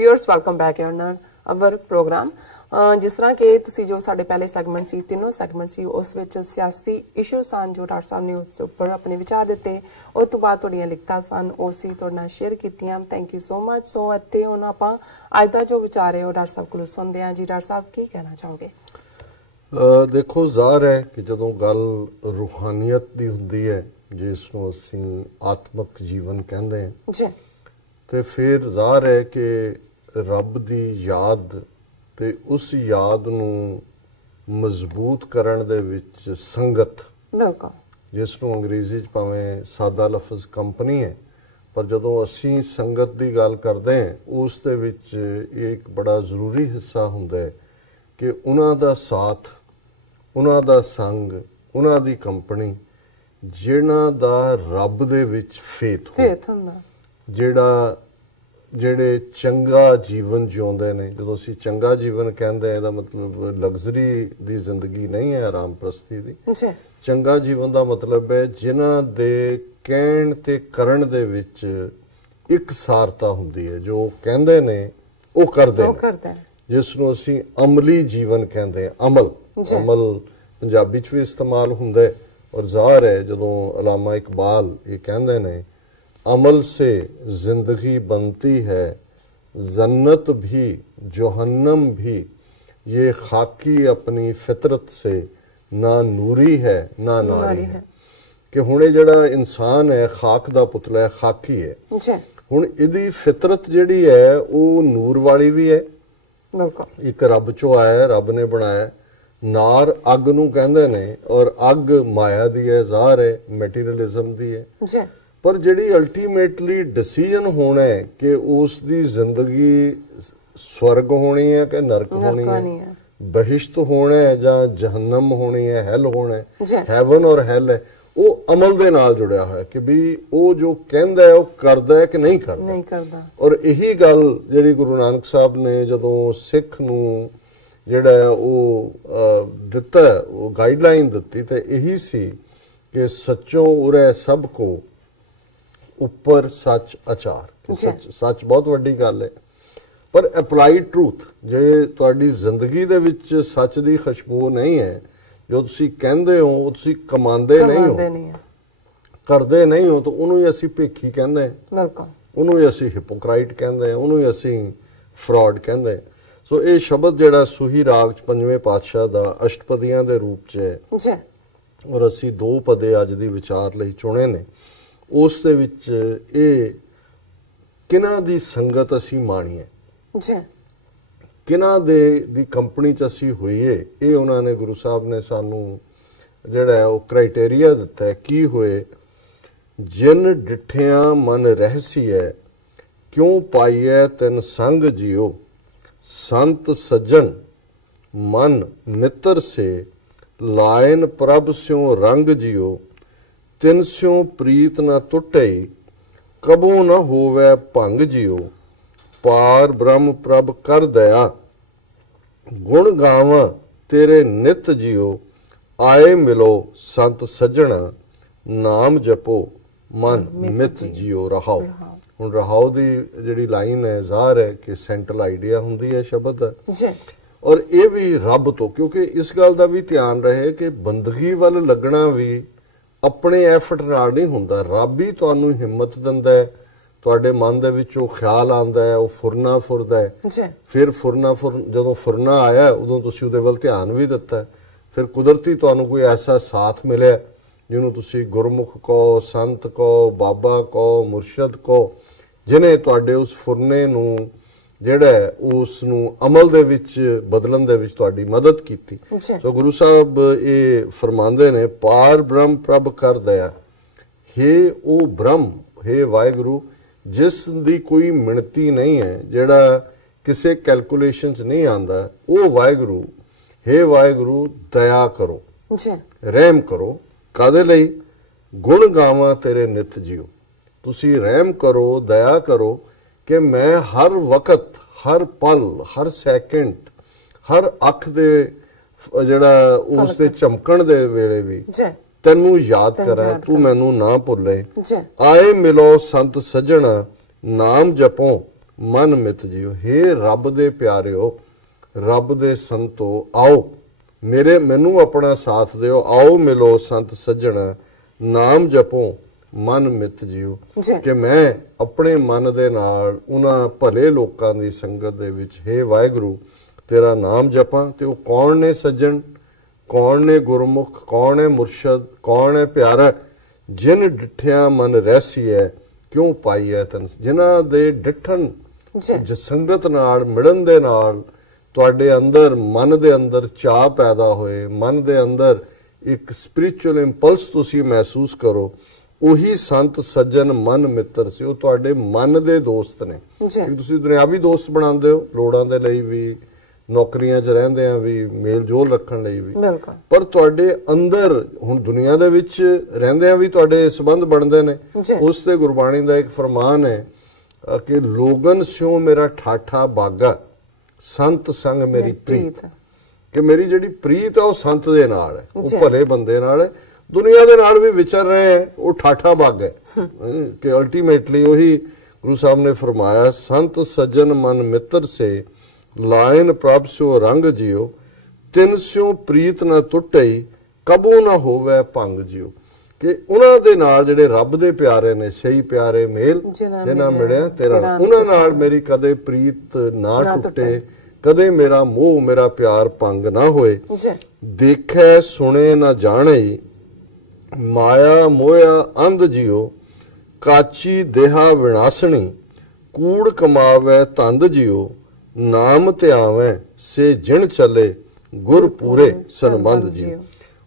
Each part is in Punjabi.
Viewers welcome back on our program. जिस तरह के तुसी जो साडे पहले सैगमेंट सी तीनों सैगमेंट सी उस विच सियासी इशू सन जो डॉक्टर साहब ने उस उपर अपने विचार दिते उस तो बाद तुहाडियां लिखतां सन वो सी तुहाडे नाल शेयर कीतियां। Thank you so much. So इत्थे हुण आपां अज दा जो विचार है वो डॉक्टर साहब कोलों सुनदे हां। जी डॉक्टर साहब की कहना चाहोगे? देखो ज़ाहिर है कि जदों गल रूहानियत दी हुंदी है जिसनूं असीं आत्मक जीवन कहंदे हां जी ते फिर ज़ाहिर है कि रब दी याद ते उस याद नूं मजबूत करन दे विच संगत बिल्कुल जिसनूं अंग्रेजी च भावें सादा लफ्ज़ कंपनी है पर जदों असीं संगत दी गल करदे हां उस दे विच एक बड़ा ज़रूरी हिस्सा हुंदा है कि उन्हां दा साथ उन्हां दा संग उन्हां दी कंपनी जिन्हां दा रब दे विच फेथ हुंदा ਜਿਹੜੇ ਚੰਗਾ ਜੀਵਨ ਜਿਉਂਦੇ ਨੇ। ਜਦੋਂ ਅਸੀਂ ਚੰਗਾ ਜੀਵਨ ਕਹਿੰਦੇ ਆ ਇਹਦਾ ਮਤਲਬ ਲਗਜ਼ਰੀ ਦੀ ਜ਼ਿੰਦਗੀ ਨਹੀਂ ਹੈ, ਆਰਾਮ ਪ੍ਰਸਤੀ ਦੀ। ਚੰਗਾ ਜੀਵਨ ਦਾ ਮਤਲਬ ਹੈ ਜਿਨ੍ਹਾਂ ਦੇ ਕਹਿਣ ਤੇ ਕਰਨ ਦੇ ਵਿੱਚ ਇਕਸਾਰਤਾ ਹੁੰਦੀ ਹੈ, ਜੋ ਕਹਿੰਦੇ ਨੇ ਉਹ ਕਰਦੇ ਨੇ, ਜਿਸ ਨੂੰ ਅਸੀਂ ਅਮਲੀ ਜੀਵਨ ਕਹਿੰਦੇ ਆ। ਅਮਲ ਪੰਜਾਬੀ 'ਚ ਵੀ ਇਸਤੇਮਾਲ ਹੁੰਦਾ ਹੈ ਔਰ ਜ਼ਾਹਿਰ ਹੈ ਜਦੋਂ ਅਲਾਮਾ ਇਕਬਾਲ ਇਹ ਕਹਿੰਦੇ ਨੇ अमल से जिंदगी बनती है जन्नत भी जहन्नम भी ये खाकी अपनी फितरत से ना नूरी है ना नारी है। कि हुण जिहड़ा इंसान है खाक दा पुतला है, खाकी है। हुण इहदी फितरत जिहड़ी है वो नूर वाली भी है, एक रब चो आया है, रब ने बनाया। नार अग नूं कहंदे ने और अग माया दी है, ज़ाहिर है मैटीरियलिज्म दी है। पर जिहड़ी अल्टीमेटली डिसीजन होना है कि उसकी जिंदगी स्वर्ग होनी है कि नरक होनी है, बहिश्त होना है या जहन्नम होनी है, हैल होना है, हैवन और हैल है, वो अमल दे नाल जुड़िया है कि भी वो जो कहंदा है वो करदा है कि नहीं करदा। और यही गल जिहड़ी गुरु नानक साहब ने जदों सिख नूं जिहड़ा वो दिता वो गाइडलाइन दिती ते यही सी कि सच्चों उरै सब को उपर सच अचार। सच बहुत वड्डी गल है पर अप्लाइड ट्रूथ जे तुहाडी जिंदगी दे विच सच दी खुशबू नहीं है, जो तुसी कहंदे हो वो तुसी कमांदे नहीं हो, करदे नहीं हो, तो उहनूं ही असीं भेखी कहंदे हां, उहनूं ही असीं हिपोक्राइट कहंदे हां, उहनूं ही असीं फ्रॉड कहंदे हां। सो ये शब्द जिहड़ा सूही राग च पंजवें पातशाह दा अष्टपदियां दे रूप च है और असीं दो पदे अज दी विचार लई चुणे ने। उस दे विच ਇਹ ਕਿਹਨਾਂ ਦੀ ਸੰਗਤ ਅਸੀਂ ਮਾਣੀਏ, ਕਿਹਨਾਂ ਦੀ ਕੰਪਨੀ 'ਚ ਅਸੀਂ ਹੋਈਏ, ਇਹ ਉਹਨਾਂ ਨੇ ਗੁਰੂ ਸਾਹਿਬ ਨੇ ਸਾਨੂੰ ਜਿਹੜਾ ਉਹ ਕ੍ਰਾਈਟੇਰੀਆ ਦਿੱਤਾ ਹੈ। ਕੀ ਹੋਏ ਜਿਨ ਡਿਠਿਆਂ ਮਨ ਰਹਿਸੀਐ ਕਿਉਂ ਪਾਈਐ ਤਿਨ ਸੰਗ ਜਿਉ ਸੰਤ ਸੱਜਣ ਮਨ ਮਿੱਤਰ ਸੇ ਲਾਇਨ ਪ੍ਰਭ ਸਿਉ ਰੰਗ ਜਿਉ तिन स्यों प्रीत न टुटई कबो न होवै भंग जियो पार ब्रह्म प्रभ कर दया गुण गावा तेरे नित जियो आए मिलो संत सज्जण नाम जपो मन मित जियो रहाओ। हुण रहाओ दी जिहड़ी लाइन है ज़ाहिर है कि सेंट्रल आइडिया हुंदी है शब्द और ये भी रब तो, क्योंकि इस गल का भी ध्यान रहे कि बंदगी वाल लगना भी अपने एफर्ट नाल नहीं हुंदा, रब ही तुहानूं हिम्मत दिंदा है, तुहाडे मन दे विच ओह ख्याल आंदा है, ओह फुरना फुरदा है, फिर जदों फुरना आया उदों तुसीं उहदे वल ध्यान भी दित्ता है, फिर कुदरती तुहानूं कोई ऐसा साथ मिलिया जिहनूं तुसीं गुरमुख कहो, संत कहो, बाबा कहो, मुरशद कहो, जिन्हें तुहाडे उस फुरने नूं ਜਿਹੜਾ ਉਸ ਨੂੰ ਅਮਲ ਦੇ ਵਿੱਚ ਬਦਲਣ ਦੇ ਵਿੱਚ ਤੁਹਾਡੀ ਮਦਦ ਕੀਤੀ। ਸੋ ਗੁਰੂ ਸਾਹਿਬ ਇਹ ਫਰਮਾਉਂਦੇ ਨੇ ਪਾਰ ਬ੍ਰਹਮ ਪ੍ਰਭ ਕਰ ਦਇਆ, हे ਉਹ ਬ੍ਰਹਮ, हे ਵਾਹਿਗੁਰੂ ਜਿਸ ਦੀ ਕੋਈ ਮਿਣਤੀ ਨਹੀਂ ਹੈ, ਜਿਹੜਾ ਕਿਸੇ ਕੈਲਕੂਲੇਸ਼ਨ 'ਚ ਨਹੀਂ ਆਉਂਦਾ, ਉਹ ਵਾਹਿਗੁਰੂ, हे ਵਾਹਿਗੁਰੂ ਦਇਆ ਕਰੋ, ਰਹਿਮ ਕਰੋ। ਕਾਹਦੇ ਲਈ? ਗੁਣ ਗਾਵਾਂ ਤੇਰੇ ਨਿਤ ਜਿਉ, ਤੁਸੀਂ ਰਹਿਮ ਕਰੋ, ਦਇਆ ਕਰੋ कि मैं हर वक्त हर पल हर सैकेंड हर अख दे जड़ा उस दे चमकण दे वेले भी तेनू याद करा, तू मैनू ना भुले। आए मिलो संत सज्जण नाम जपो मन मित जियो। हे रब दे प्यारिओ, रब दे संतो, आओ मैनू अपना साथ दिओ, आओ मिलो संत सज्जण, नाम जपो मन मित जियो। कि मैं अपने मन दे नाल उन्हां भले लोकां दी संगत दे विच हे वाहिगुरू तेरा नाम जपां। ते ओह कौन ने सज्जण, कौन ने गुरमुख, कौन है मुरशद, कौन है प्यारा, जिन डिठिया मन रहसी है क्यों पाई है तन। जिन्हां दे डिठन संगत नाल मिलन दे नाल तुहाडे अंदर मन दे अंदर चाह पैदा होए, मन दे अंदर एक स्पिरिचुअल इंपल्स तुसी महसूस करो, ਉਹੀ संत सज्जन मन मित्र से ਉਹ ਤੁਹਾਡੇ ਮਨ ਦੇ ਦੋਸਤ ਨੇ। ਤੁਸੀਂ ਦੁਨਿਆਵੀ ਦੋਸਤ ਬਣਾਉਂਦੇ ਹੋ ਲੋੜਾਂ ਦੇ ਲਈ ਵੀ, ਨੌਕਰੀਆਂ 'ਚ ਰਹਿੰਦੇ ਆ ਵੀ, ਮੇਲ ਜੋਲ ਰੱਖਣ ਲਈ ਵੀ, ਪਰ ਤੁਹਾਡੇ ਅੰਦਰ ਹੁਣ ਦੁਨੀਆ ਦੇ ਵਿੱਚ ਰਹਿੰਦੇ ਆ ਵੀ ਤੁਹਾਡੇ ਸੰਬੰਧ ਬਣਦੇ ਨੇ। ਉਸ ਤੇ ਗੁਰਬਾਣੀ ਦਾ ਇੱਕ ਫਰਮਾਨ ਹੈ ਕਿ ਲੋਗਨ ਸਿਓ ਮੇਰਾ ਠਾਠਾ ਬਾਗਾ, ਸੰਤ ਸੰਗ ਮੇਰੀ ਪ੍ਰੀਤ। ਕਿ ਮੇਰੀ ਜਿਹੜੀ ਪ੍ਰੀਤ ਆ ਉਹ ਸੰਤ ਦੇ ਨਾਲ ਹੈ, ਉਹ ਭਲੇ ਬੰਦੇ ਨਾਲ ਹੈ। ਦੁਨੀਆ ਦੇ ਨਾਲ ਵੀ ਵਿਚਰ ਰਹੇ ਹੈ ਉਹ ਠਾਠਾ ਬਾਗ ਹੈ ਕਿ ਅਲਟੀਮੇਟਲੀ ਉਹੀ ਗੁਰੂ ਸਾਹਿਬ ਨੇ ਫਰਮਾਇਆ ਸੰਤ ਸੱਜਣ ਮਨ ਮਿੱਤਰ ਸੇ ਲਾਇਨ ਪ੍ਰਭ ਸਿਓ ਰੰਗ ਜਿਓ, ਤਿੰਨ ਸਿਓ ਪ੍ਰੀਤ ਨਾ ਟੁੱਟਈ ਕਬੂ ਨਾ ਹੋਵੇ ਭੰਗ ਜਿਓ। ਕਿ ਉਹਨਾਂ ਦੇ ਨਾਲ ਜਿਹੜੇ ਰੱਬ ਦੇ ਪਿਆਰੇ ਨੇ, ਸਹੀ ਪਿਆਰੇ ਮੇਲ ਜਿਨ੍ਹਾਂ ਮਿਲਿਆ ਤੇਰਾ, ਉਹਨਾਂ ਨਾਲ ਮੇਰੀ ਕਦੇ ਪ੍ਰੀਤ ਨਾ ਟੁੱਟੇ, ਕਦੇ ਮੇਰਾ ਮੋਹ ਮੇਰਾ ਪਿਆਰ ਭੰਗ ਨਾ ਹੋਏ। ਦੇਖੇ ਸੁਣੇ ਨਾ ਜਾਣੇ ਮਾਇਆ ਮੋਇਆ ਅੰਧ ਜਿਓ, ਕਾਚੀ ਦੇਹਾ ਵਿਨਾਸ਼ਣੀ ਕੂੜ ਕਮਾਵੇ ਤੰਦ ਜਿਓ, ਨਾਮ ਧਿਆਵੇਂ ਸੇ ਜਿਣ ਚੱਲੇ ਗੁਰ ਪੂਰੇ ਸੰਬੰਧ ਜਿਓ।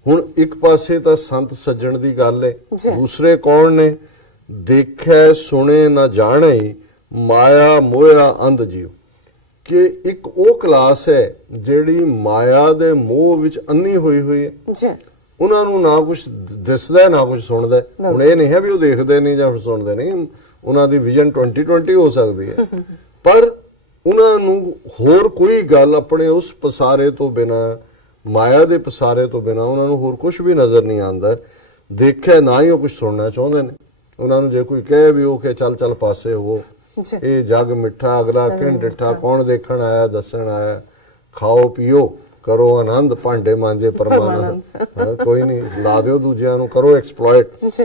ਹੁਣ ਇੱਕ ਪਾਸੇ ਤਾਂ ਸੰਤ ਸੱਜਣ ਦੀ ਗੱਲ ਹੈ, ਦੂਸਰੇ ਕੌਣ ਨੇ? ਦੇਖੇ ਸੁਣੇ ਨਾ ਜਾਣੇ ਮਾਇਆ ਮੋਇਆ ਅੰਧ ਜਿਓ। ਕਿ ਇੱਕ ਉਹ ਕਲਾਸ ਹੈ ਜਿਹੜੀ ਮਾਇਆ ਦੇ ਮੋਹ ਵਿੱਚ ਅੰਨੀ ਹੋਈ ਹੋਈ ਹੈ। ਉਹਨਾਂ ਨੂੰ ਨਾ ਕੁਝ ਦਿਸਦਾ ਨਾ ਕੁਝ ਸੁਣਦਾ। ਹੁਣ ਇਹ ਨਹੀਂ ਹੈ ਵੀ ਉਹ ਦੇਖਦੇ ਨਹੀਂ ਜਾਂ ਸੁਣਦੇ ਨਹੀਂ, ਉਹਨਾਂ ਦੀ ਵਿਜ਼ਨ 2020 ਹੋ ਸਕਦੀ ਹੈ, ਪਰ ਉਹਨਾਂ ਨੂੰ ਹੋਰ ਕੋਈ ਗੱਲ ਆਪਣੇ ਉਸ ਪਸਾਰੇ ਤੋਂ ਬਿਨਾ, ਮਾਇਆ ਦੇ ਪਸਾਰੇ ਤੋਂ ਬਿਨਾ ਉਹਨਾਂ ਨੂੰ ਹੋਰ ਕੁਝ ਵੀ ਨਜ਼ਰ ਨਹੀਂ ਆਉਂਦਾ। ਦੇਖਿਆ ਨਾ ਹੀ ਉਹ ਕੁਝ ਸੁਣਨਾ ਚਾਹੁੰਦੇ ਨੇ। ਉਹਨਾਂ ਨੂੰ ਜੇ ਕੋਈ ਕਹੇ ਵੀ ਉਹ ਕਿ ਚੱਲ ਚੱਲ ਪਾਸੇ ਹੋ, ਇਹ ਜੱਗ ਮਿੱਠਾ ਅਗਲਾ ਕਿਨ ਡਿੱਠਾ, ਕੌਣ ਦੇਖਣ ਆਇਆ ਦੱਸਣ ਆਇਆ, ਖਾਓ ਪੀਓ ਕਰੋ ਆਨੰਦ, ਭਾਂਡੇ ਮਾਂਜੇ ਪਰਮਾਨੰਦ, ਕੋਈ ਨਹੀਂ ਲਾ ਦਿਓ ਦੂਜਿਆਂ ਨੂੰ, ਕਰੋ ਐਕਸਪਲੋਇਟ।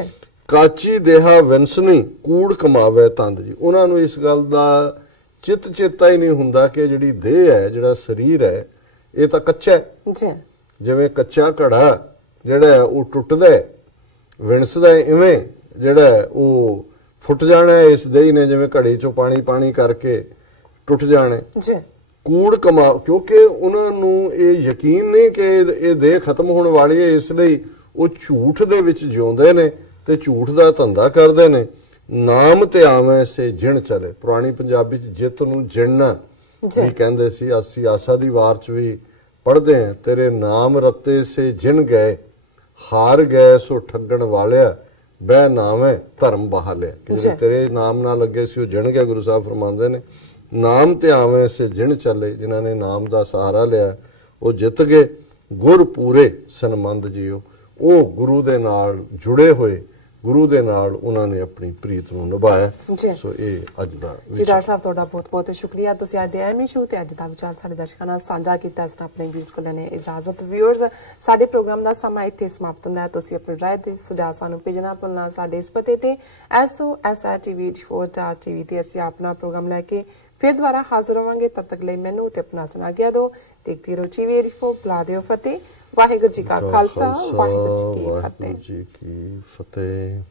ਕਾਚੀ ਦੇਹਾ ਵਿੰਸਨੀ ਕੂੜ ਕਮਾਵੇ ਤੰਦ ਜੀ। ਉਹਨਾਂ ਨੂੰ ਇਸ ਗੱਲ ਦਾ ਚਿੱਤ ਚੇਤਾ ਹੀ ਨਹੀਂ ਹੁੰਦਾ ਕਿ ਜਿਹੜੀ ਦੇਹ ਹੈ, ਜਿਹੜਾ ਸਰੀਰ ਹੈ, ਇਹ ਤਾਂ ਕੱਚਾ ਹੈ। ਜਿਵੇਂ ਕੱਚਾ ਘੜਾ ਜਿਹੜਾ ਉਹ ਟੁੱਟਦਾ ਵਿੰਸਦਾ, ਇਵੇਂ ਜਿਹੜਾ ਉਹ ਫੁੱਟ ਜਾਣਾ ਇਸ ਦੇਹ ਨੇ, ਜਿਵੇਂ ਘੜੇ ਚੋਂ ਪਾਣੀ ਪਾਣੀ ਕਰਕੇ ਟੁੱਟ ਜਾਣਾ। ਕੂੜ ਕਮਾ, ਕਿਉਂਕਿ ਉਹਨਾਂ ਨੂੰ ਇਹ ਯਕੀਨ ਨਹੀਂ ਕਿ ਇਹ ਦੇਹ ਖਤਮ ਹੋਣ ਵਾਲੀ ਹੈ, ਇਸ ਲਈ ਉਹ ਝੂਠ ਦੇ ਵਿੱਚ ਜਿਉਂਦੇ ਨੇ ਤੇ ਝੂਠ ਦਾ ਧੰਦਾ ਕਰਦੇ ਨੇ। ਨਾਮ ਤੇ ਆਵੇਂ ਸੇ ਜਿਣ ਚਲੇ। ਪੁਰਾਣੀ ਪੰਜਾਬੀ ਚ ਜਿੱਤ ਨੂੰ ਜਿਣਨਾ ਵੀ ਕਹਿੰਦੇ ਸੀ। ਅਸੀਂ ਆਸਾ ਦੀ ਵਾਰ ਚ ਵੀ ਪੜ੍ਹਦੇ ਹਾਂ, ਤੇਰੇ ਨਾਮ ਰਤੇ ਸੇ ਜਿਣ ਗਏ, ਹਾਰ ਗਏ ਸੋ ਠੱਗਣ ਵਾਲਿਆ, ਬਹਿ ਨਾਵੇਂ ਧਰਮ ਬਹਾਲਿਆ। ਕਿ ਜਿਹੜੇ ਤੇਰੇ ਨਾਮ ਨਾਲ ਲੱਗੇ ਸੀ ਉਹ ਜਿਣ ਗਿਆ। ਗੁਰੂ ਸਾਹਿਬ ਫਰਮਾਉਂਦੇ ਨੇ ਨਾਮ ਤੇ ਆਵੇਂ ਸੇ ਜਿਣ ਚੱਲੇ। ਜਿਨ੍ਹਾਂ ਨੇ ਨਾਮ ਦਾ ਸਹਾਰਾ ਲਿਆ ਉਹ ਜਿੱਤ ਗਏ। ਗੁਰ ਪੂਰੇ ਸੰਬੰਧ ਜਿਓ, ਉਹ ਗੁਰੂ ਦੇ ਨਾਲ ਜੁੜੇ ਹੋਏ, ਗੁਰੂ ਦੇ ਨਾਲ ਉਹਨਾਂ ਨੇ ਆਪਣੀ ਪ੍ਰੀਤ ਨੂੰ ਨਿਭਾਇਆ। ਸੋ ਇਹ ਅੱਜ ਦਾ ਜੀ। ਡਾਕਟਰ ਸਾਹਿਬ ਤੁਹਾਡਾ ਬਹੁਤ ਬਹੁਤ ਸ਼ੁਕਰੀਆ, ਤੁਸੀਂ ਅੱਜ ਦੇ ਐਮੀ ਸ਼ੋ ਤੇ ਅੱਜ ਦਾ ਵਿਚਾਰ ਸਾਡੇ ਦਰਸ਼ਕਾਂ ਨਾਲ ਸਾਂਝਾ ਕੀਤਾ। ਇਸ ਆਪਣੇ ਵੀਰਸ ਕੋਲ ਲੈਣੇ ਇਜਾਜ਼ਤ। ਵਿਊਅਰਸ, ਸਾਡੇ ਪ੍ਰੋਗਰਾਮ ਦਾ ਸਮਾਂ ਇੱਥੇ ਸਮਾਪਤ ਹੁੰਦਾ ਹੈ। ਤੁਸੀਂ ਆਪਣੀ ਰਾਏ ਤੇ ਸੁਝਾਅ ਸਾਨੂੰ ਭੇਜਣਾ ਭੁੱਲਣਾ ਸਾਡੇ ਇਸ ਪਤੇ ਤੇ SOSRTV ਤੇ ਅਸੀਂ ਆਪਣਾ ਪ੍ਰੋਗਰਾਮ ਲੈ ਕੇ ਫਿਰ ਦੁਬਾਰਾ ਹਾਜ਼ਰ ਹੋਵਾਂਗੇ। ਤਦ ਤੱਕ ਲਈ ਮੈਨੂੰ ਤੇ ਆਪਣਾ ਸੁਣਾ ਗਿਆ ਦੋ। ਦੇਖਦੇ ਰਹੋ TV84। ਬੁਲਾ ਦਿਓ ਫਤਿਹ। ਵਾਹਿਗੁਰੂ ਜੀ ਕਾ ਖਾਲਸਾ, ਵਾਹਿਗੁਰੂ ਜੀ ਕੀ ਫਤਿਹ।